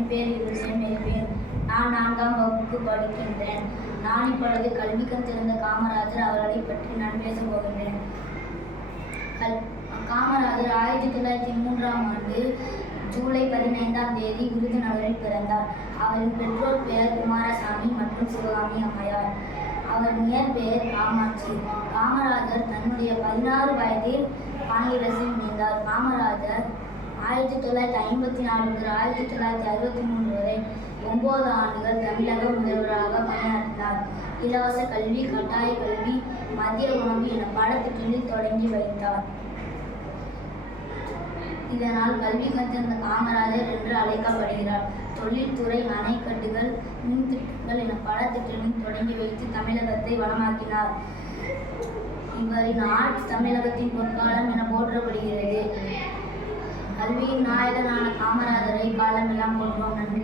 என் பேர் மேல்பேர். நான் 4ஆம் வகுப்பு படிக்கின்றேன். நான் இப்பொழுது கல்விக்கண் திறந்த காமராஜர் அவர்களை பற்றி நான் பேசப் போகின்றேன். காமராஜர் 1903ஆம் ஆண்டு ஜூலை 15ஆம் தேதி விருதுநகரில் பிறந்தார். அவரின் பெற்றோர் பெயர் குமாரசாமி மற்றும் சிவகாமி அம்மையார். அவர் இயற்பெயர் காமாட்சி. காமராஜர் தன்னுடைய 16 வயதில் காங்கிரஸில் இணைந்தார். காமராஜர் 1954 முதல் 1963 வரை 9 ஆண்டுகள் தமிழக முதல்வராக பணியாற்றினார். இலவச கல்வி, கட்டாய கல்வி, மதிய உணவு என பாடத்திட்டங்களில் தொடங்கி வைத்தார். இதனால் கல்வி கற்றிருந்த காமராஜர் என்று அழைக்கப்படுகிறார். தொழில்துறை, அணைக்கட்டுகள், மின்திட்டங்கள் என பல திட்டங்களில் தொடங்கி வைத்து தமிழகத்தை வளமாக்கினார். இவரின் ஆட்சி தமிழகத்தின் பொற்காலம் என போற்றப்படுகிறது. கல்வியின் நாயகனான காமராஜரை காலமெல்லாம் போற்றுவோம். நன்றி.